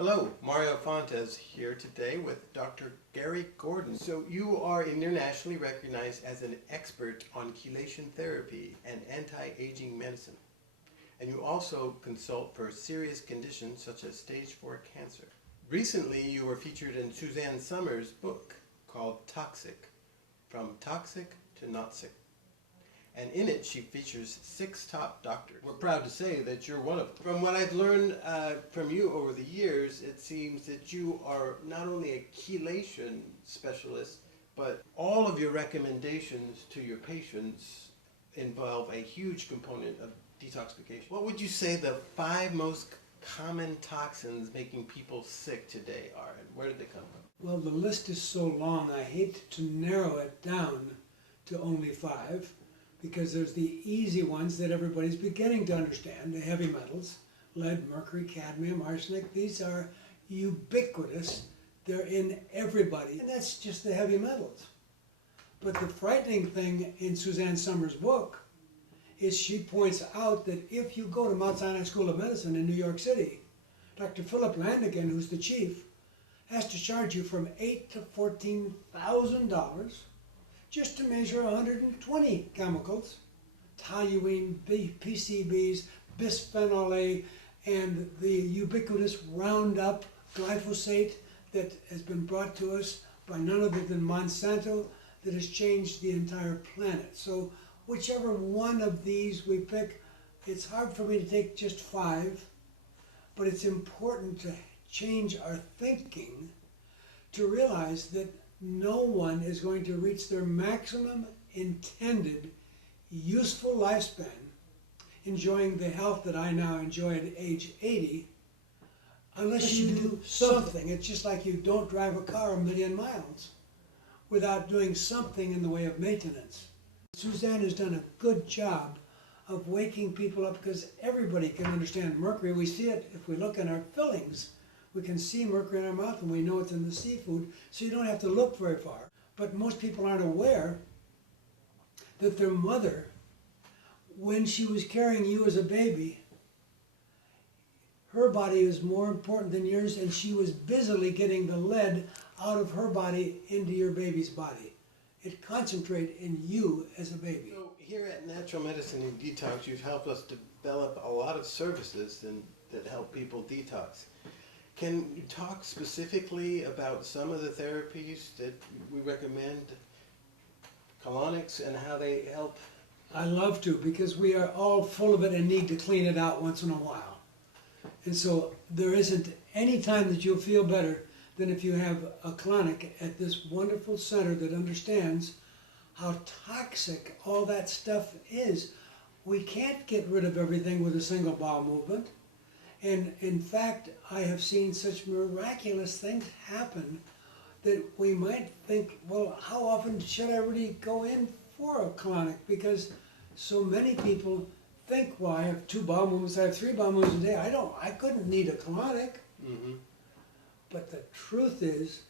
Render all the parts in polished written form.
Hello, Mario Fontes here today with Dr. Garry Gordon. So you are internationally recognized as an expert on chelation therapy and anti-aging medicine. And you also consult for serious conditions such as stage 4 cancer. Recently you were featured in Suzanne Somers' book called Toxic, From Toxic to Not Sick. And in it she features 6 top doctors. We're proud to say that you're one of them. From what I've learned from you over the years, it seems that you are not only a chelation specialist, but all of your recommendations to your patients involve a huge component of detoxification. What would you say the 5 most common toxins making people sick today are, and where did they come from? Well, the list is so long, I hate to narrow it down to only 5. Because there's the easy ones that everybody's beginning to understand, the heavy metals, lead, mercury, cadmium, arsenic. These are ubiquitous. They're in everybody, and that's just the heavy metals. But the frightening thing in Suzanne Somers' book is she points out that if you go to Mount Sinai School of Medicine in New York City, Dr. Philip Landigan, who's the chief, has to charge you from $8,000 to $14,000 just to measure 120 chemicals, toluene, PCBs, bisphenol A, and the ubiquitous Roundup, glyphosate that has been brought to us by none other than Monsanto, that has changed the entire planet. So whichever one of these we pick, it's hard for me to take just 5, but it's important to change our thinking to realize that no one is going to reach their maximum intended useful lifespan, enjoying the health that I now enjoy at age 80, unless you do something. It's just like you don't drive a car 1,000,000 miles without doing something in the way of maintenance. Suzanne has done a good job of waking people up, because everybody can understand mercury. We see it if we look in our fillings. We can see mercury in our mouth and we know it's in the seafood, so you don't have to look very far. But most people aren't aware that their mother, when she was carrying you as a baby, her body is more important than yours, and she was busily getting the lead out of her body into your baby's body. It concentrated in you as a baby. So here at Natural Medicine and Detox, you've helped us develop a lot of services that help people detox. Can you talk specifically about some of the therapies that we recommend, colonics, and how they help? I love to, because we are all full of it and need to clean it out once in a while. And so there isn't any time that you'll feel better than if you have a colonic at this wonderful center that understands how toxic all that stuff is. We can't get rid of everything with a single bowel movement. And in fact, I have seen such miraculous things happen that we might think, well, how often should I really go in for a colonic? Because so many people think, well, I have 2 bowel movements, I have 3 bowel movements a day. I couldn't need a colonic. Mm-hmm. But the truth is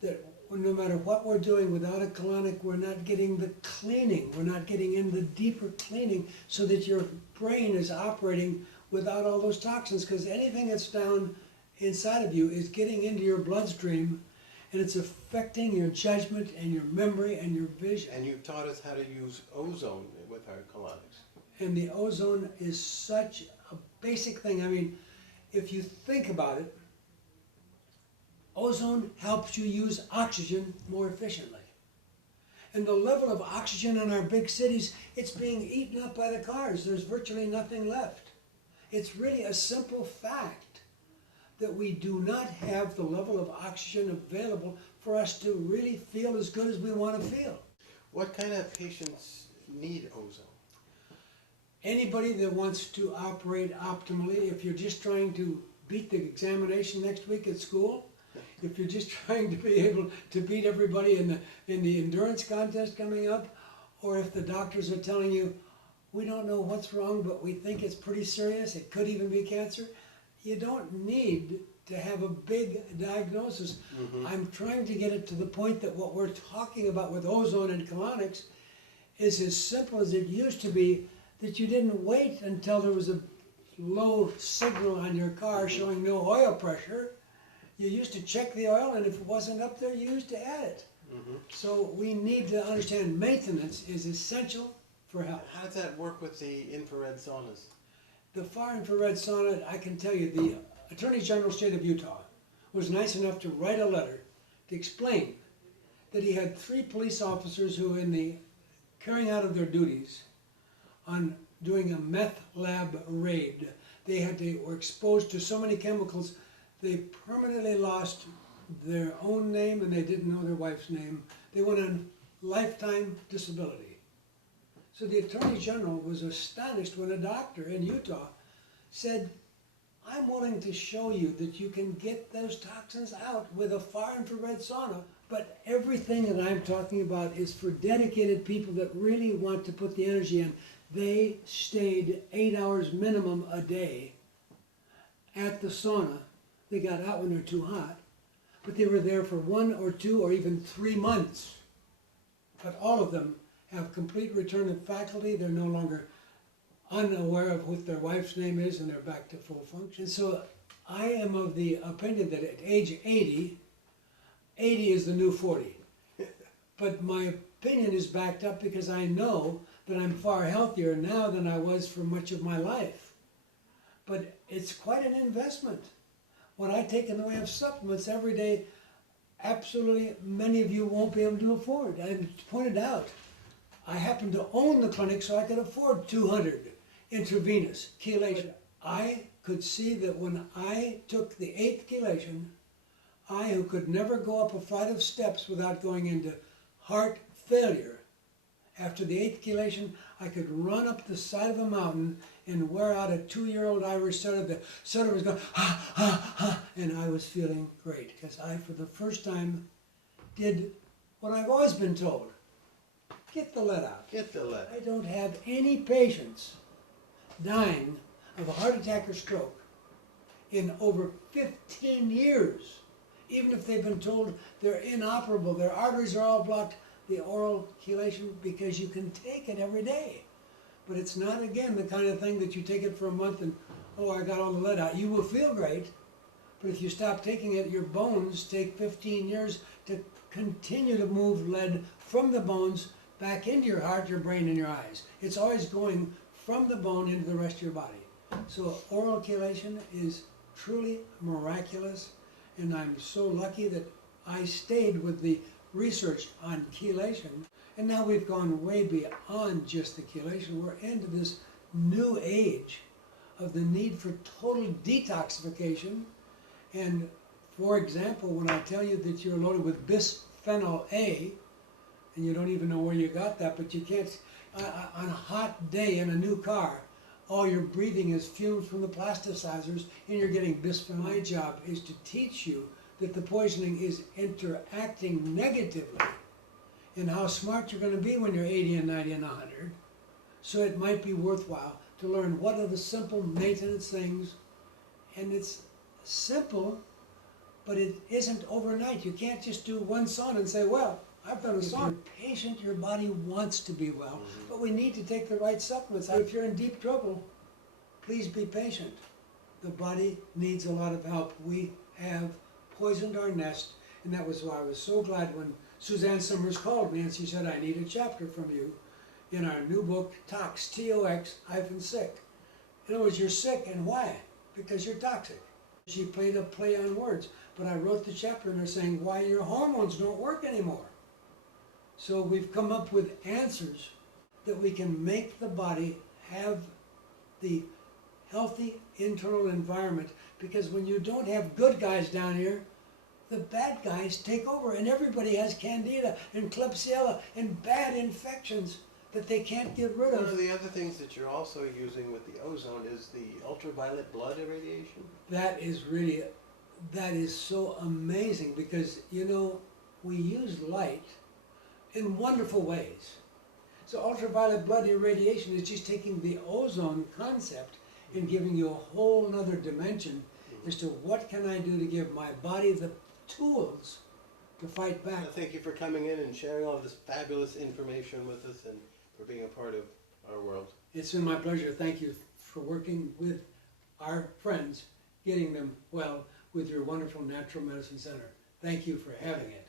that no matter what we're doing without a colonic, we're not getting the cleaning. We're not getting in the deeper cleaning so that your brain is operating without all those toxins, because anything that's down inside of you is getting into your bloodstream, and it's affecting your judgment and your memory and your vision. And you've taught us how to use ozone with our colonics. And the ozone is such a basic thing. I mean, if you think about it, ozone helps you use oxygen more efficiently. And the level of oxygen in our big cities, it's being eaten up by the cars. There's virtually nothing left. It's really a simple fact that we do not have the level of oxygen available for us to really feel as good as we want to feel. What kind of patients need ozone? Anybody that wants to operate optimally. If you're just trying to beat the examination next week at school, if you're just trying to be able to beat everybody in the endurance contest coming up, or if the doctors are telling you, we don't know what's wrong, but we think it's pretty serious, it could even be cancer, you don't need to have a big diagnosis. Mm-hmm. I'm trying to get it to the point that what we're talking about with ozone and colonics is as simple as it used to be, that you didn't wait until there was a low signal on your car showing no oil pressure, You used to check the oil, and if it wasn't up there, you used to add it. So we need to understand maintenance is essential for health. How does that work with the infrared saunas? The far infrared sauna, I can tell you, the Attorney General State of Utah was nice enough to write a letter to explain that he had 3 police officers who, in the carrying out of their duties on doing a meth lab raid, they were exposed to so many chemicals, they permanently lost their own name and they didn't know their wife's name. They went on lifetime disability. So the Attorney General was astonished when a doctor in Utah said, I'm willing to show you that you can get those toxins out with a far infrared sauna, but everything that I'm talking about is for dedicated people that really want to put the energy in. They stayed 8 hours minimum a day at the sauna. They got out when they're too hot, but they were there for 1 or 2 or even 3 months. But all of them have complete return of faculty. They're no longer unaware of what their wife's name is, and they're back to full function. So I am of the opinion that at age 80 is the new 40. But my opinion is backed up because I know that I'm far healthier now than I was for much of my life. But it's quite an investment. What I take in the way of supplements every day, absolutely many of you won't be able to afford. I pointed out, I happen to own the clinic, so I could afford 200 intravenous chelation. I could see that when I took the 8th chelation, I, who could never go up a flight of steps without going into heart failure, after the 8th chelation, I could run up the side of a mountain and wear out a 2-year-old Irish setter. The setter was going, ha, ha, ha, and I was feeling great because I, for the first time, did what I've always been told. Get the lead out. Get the lead. I don't have any patients dying of a heart attack or stroke in over 15 years, even if they've been told they're inoperable, their arteries are all blocked, the oral chelation, because you can take it every day. But it's not, again, the kind of thing that you take it for a month and, oh, I got all the lead out. You will feel great, but if you stop taking it, your bones take 15 years to continue to move lead from the bones back into your heart, your brain, and your eyes. It's always going from the bone into the rest of your body. So oral chelation is truly miraculous, and I'm so lucky that I stayed with the research on chelation, and now we've gone way beyond just the chelation. We're into this new age of the need for total detoxification. And for example, when I tell you that you're loaded with bisphenol A, and you don't even know where you got that, but you can't, on a hot day in a new car, all you're breathing is fumes from the plasticizers, and you're getting bisphenol. My job is to teach you that the poisoning is interacting negatively, and how smart you're going to be when you're 80 and 90 and 100. So it might be worthwhile to learn what are the simple maintenance things, and it's simple, but it isn't overnight. You can't just do one sauna and say, well, I've done a sauna. If you're patient, your body wants to be well, but we need to take the right supplements. If you're in deep trouble, please be patient. The body needs a lot of help. We have poisoned our nest, and that was why I was so glad when Suzanne Summers called me and she said, I need a chapter from you in our new book, Tox, T-O-X-sick. In other words, you're sick, and why? Because you're toxic. She played a play on words, but I wrote the chapter in there saying why your hormones don't work anymore. So we've come up with answers that we can make the body have the healthy internal environment, because when you don't have good guys down here, the bad guys take over, and everybody has candida and klebsiella and bad infections that they can't get rid One of. of the other things that you're also using with the ozone is the ultraviolet blood irradiation. That is so amazing, because, you know, we use light in wonderful ways. So ultraviolet blood irradiation is just taking the ozone concept and giving you a whole nother dimension as to what can I do to give my body the tools to fight back. Well, thank you for coming in and sharing all this fabulous information with us and for being a part of our world. It's been my pleasure. Thank you for working with our friends, getting them well with your wonderful Natural Medicine Center. Thank you for having it.